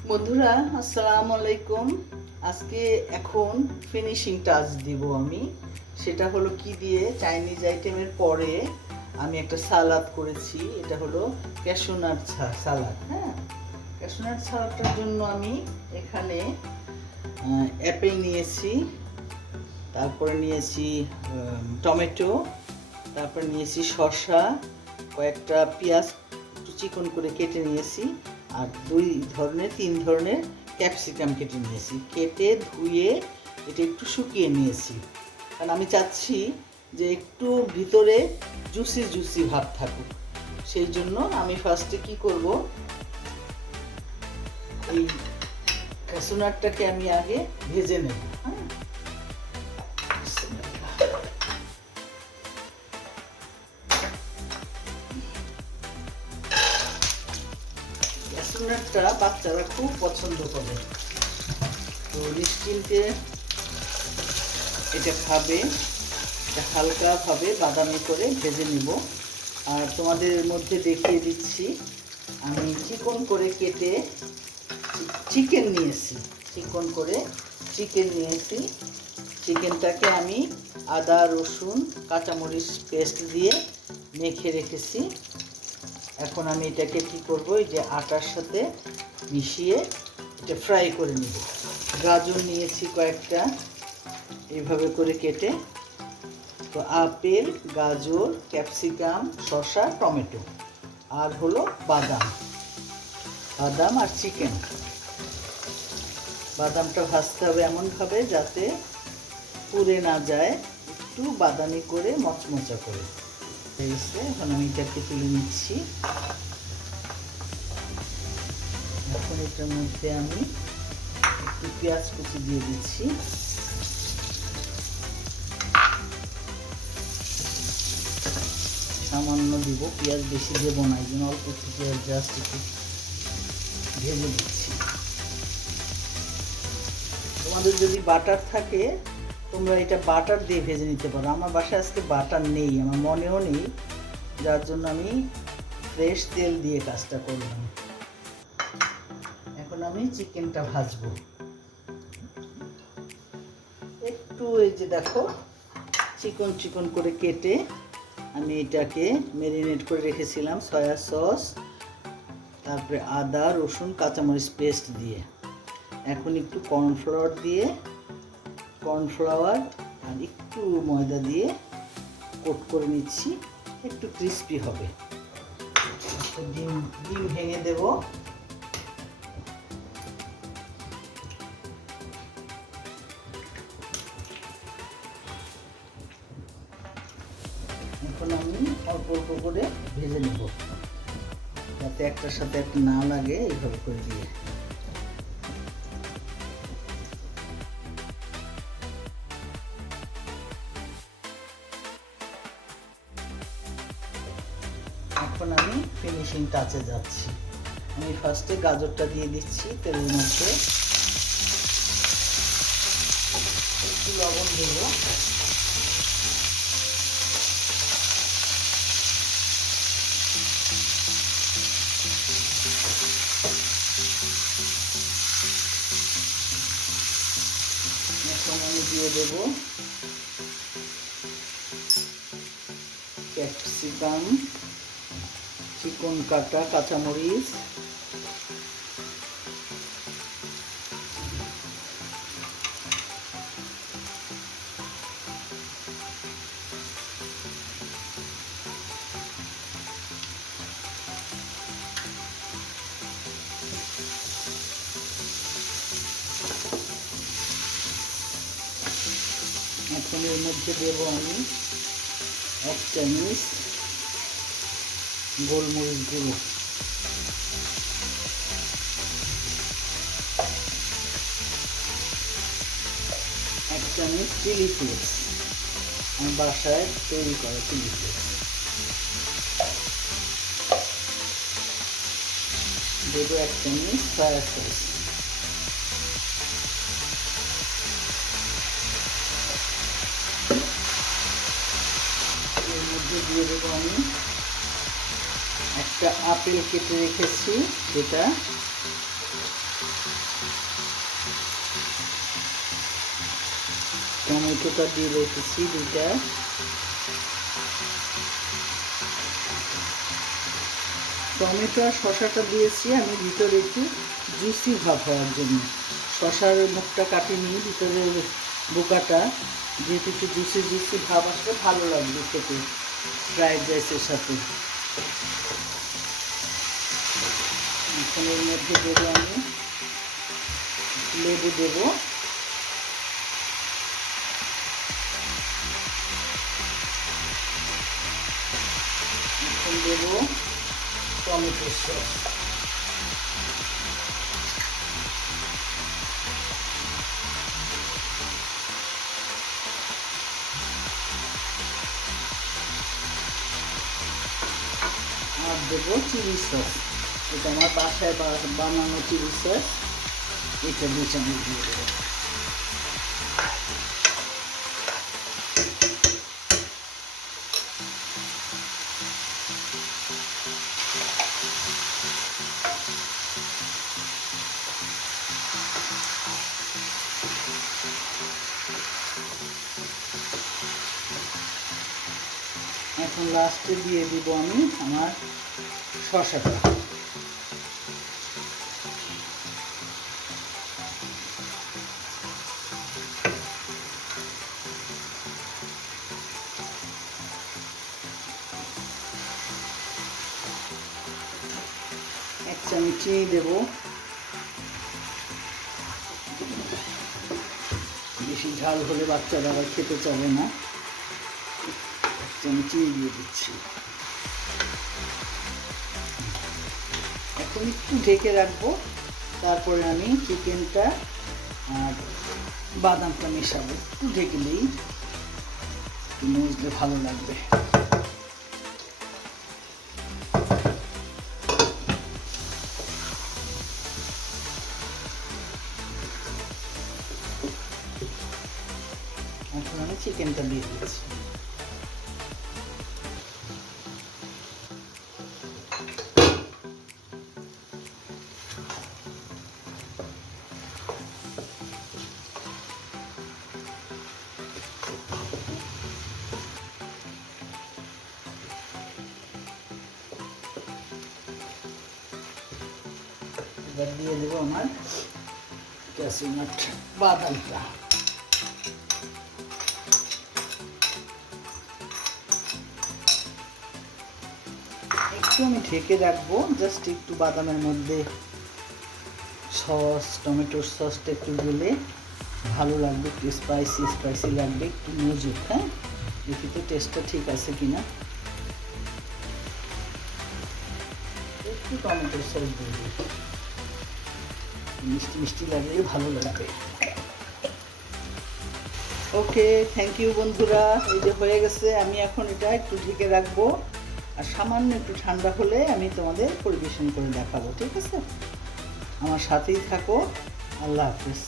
বন্ধুরা, আসসালামু আলাইকুম। আজকে এখন ফিনিশিং টাচ দিব আমি। সেটা হলো কি দিয়ে, চাইনিজ আইটেমের পরে আমি একটা সালাদ করেছি। এটা হলো ক্যাশনাট সালাদ। হ্যাঁ, ক্যাশনাট সালাদটার জন্য আমি এখানে অ্যাপেল নিয়েছি, তারপরে নিয়েছি টমেটো, তারপরে নিয়েছি শসা, কয়েকটা পেঁয়াজ একটু চিকন করে কেটে নিয়েছি, আর তিন ধরনের ক্যাপসিকাম কেটে নিয়েছি। কেটে ধুয়ে এটা একটু শুকিয়ে নিয়েছি, কারণ আমি চাচ্ছি যে একটু ভিতরে জুসি জুসি ভাব থাকুক। সেই জন্য আমি ফার্স্টে কি করব, এই ক্যাশনাটটাকে আমি আগে ভেজে নেব। হ্যাঁ, ক্যাশনাটটা বাচ্চারা খুব পছন্দ করে, তো নিশ্চিন্তে এটা খাবে। এটা হালকাভাবে বাদামি করে ভেজে নিব। আর তোমাদের মধ্যে দেখিয়ে দিচ্ছি, আমি চিকন করে কেটে চিকেন নিয়েছি। চিকেনটাকে আমি আদা রসুন কাঁচামরিচ পেস্ট দিয়ে মেখে রেখেছি। এখন আমি এটাকে কি করব, এই যে আটার সাথে মিশিয়ে এটা ফ্রাই করে নেব। গাজর নিয়েছি কয়েকটা, এইভাবে করে কেটে। তো আপেল, গাজর, ক্যাপসিকাম, শসা, টমেটো, আর হলো বাদাম আর চিকেন। বাদামটা ভাজতে হবে এমনভাবে যাতে পুড়ে না যায়, একটু বাদামি করে মচমচা করে। এখন আমি এটাকে তুলে নিচ্ছি। এখন এটার মধ্যে আমি একটু পেঁয়াজ কুচি দিয়ে দিচ্ছি। সামান্য দিব, পেঁয়াজ বেশি দেব না, এই জন্য অল্প একটু পেঁয়াজ জাস্ট একটু ভেজে দিচ্ছি। তোমাদের যদি বাটার থাকে তোমরা এটা বাটার দিয়ে ভেজে নিতে পারো। আমার বাসায় আজকে বাটার নেই, আমার মনেও নেই, যার জন্য আমি ফ্রেশ তেল দিয়ে কাজটা করলাম। এখন আমি চিকেনটা ভাজবো একটু। এই যে দেখো, চিকন চিকন করে কেটে আমি এটাকে ম্যারিনেট করে রেখেছিলাম সয়া সস, তারপরে আদা রসুন কাঁচামরিচ পেস্ট দিয়ে। এখন একটু কর্নফ্লাওয়ার আর একটু ময়দা দিয়ে কোট করে নিচ্ছি, একটু ক্রিস্পি হবে। ডিম ভেঙে দেব। এখন আমি অল্প অল্প করে ভেজে নেব, যাতে একটার সাথে একটা না লাগে, এইভাবে করে দিয়ে। এখন আমি ফিনিশিং টাচে যাচ্ছি। আমি ফার্স্টে গাজরটা দিয়ে দিচ্ছি তেলের মধ্যে, একটু লবণ দেব, এখন আমি দিয়ে দেব ক্যাপসিকাম, চিকন কাটা কাঁচামরিচ, এখন এর মধ্যে দেব আমি 1 চামচ গোলমরিচ গুঁড়ো, 1 চামচ চিলি ফ্লেক্স, আমার বাসায় তৈরি করা চিলি ফ্লেক্স দেব, 1 চামচ সয়া সস, এর মধ্যে দিয়ে দেবো আমি একটা আপেল কেটে রেখেছি, যেটা টমেটোটা দিয়ে রেখেছি দুইটা। টমেটো আর শসাটা দিয়েছি আমি ভিতরে একটু জুসি ভাব হওয়ার জন্য। শসার মুখটা কাটিয়ে নিয়ে ভিতরের বোকাটা যেহেতু একটু জুসি জুসি ভাব আসলে ভালো লাগবে খেতে ফ্রাইড রাইসের সাথে। এখন এর মধ্যে দেবো আমি লেবু দেবো, এখন দেবো টমেটো সস, আর দেবো চিলি সস। এটা আমার বাসায় বানানো চিলি সস, এটা 2 চামচ দিয়ে দেবো। এখন লাস্টে দিয়ে দিব আমি আমার শসাটা। এক চামচ চিনি দেবো, বেশি ঝাল হলে বাচ্চারা আবার খেতে চাবে না। আমি চিনি দিয়ে দিচ্ছি। এখন একটু ঢেকে রাখবো, তারপরে আমি চিকেনটা আর বাদামটা মেশাবো। একটু ঢেকে দিই, একটু মজলে ভালো লাগবে। এখন আমি চিকেনটা দিয়ে দিচ্ছি। এবার দিয়ে দেবো আমার ক্যাশিউ নাট বাদামটা। একটু আমি ঢেকে রাখবো, জাস্ট একটু বাদামের মধ্যে সস টমেটোর সসটা একটু দিলে ভালো লাগবে, একটু স্পাইসি স্পাইসি লাগবে, একটু মজুদ। হ্যাঁ, দেখি তো টেস্টটা ঠিক আছে কিনা। একটু টমেটোর সস দিয়ে দিই, মিষ্টি মিষ্টি লাগলে ভালো লাগবে। ওকে, থ্যাংক ইউ বন্ধুরা। এই যে হয়ে গেছে, আমি এখন এটা একটু ঢেকে রাখবো, আর সামান্য একটু ঠান্ডা হলে আমি তোমাদের পরিবেশন করে দেখাবো। ঠিক আছে, আমার সাথেই থাকো। আল্লাহ হাফিজ।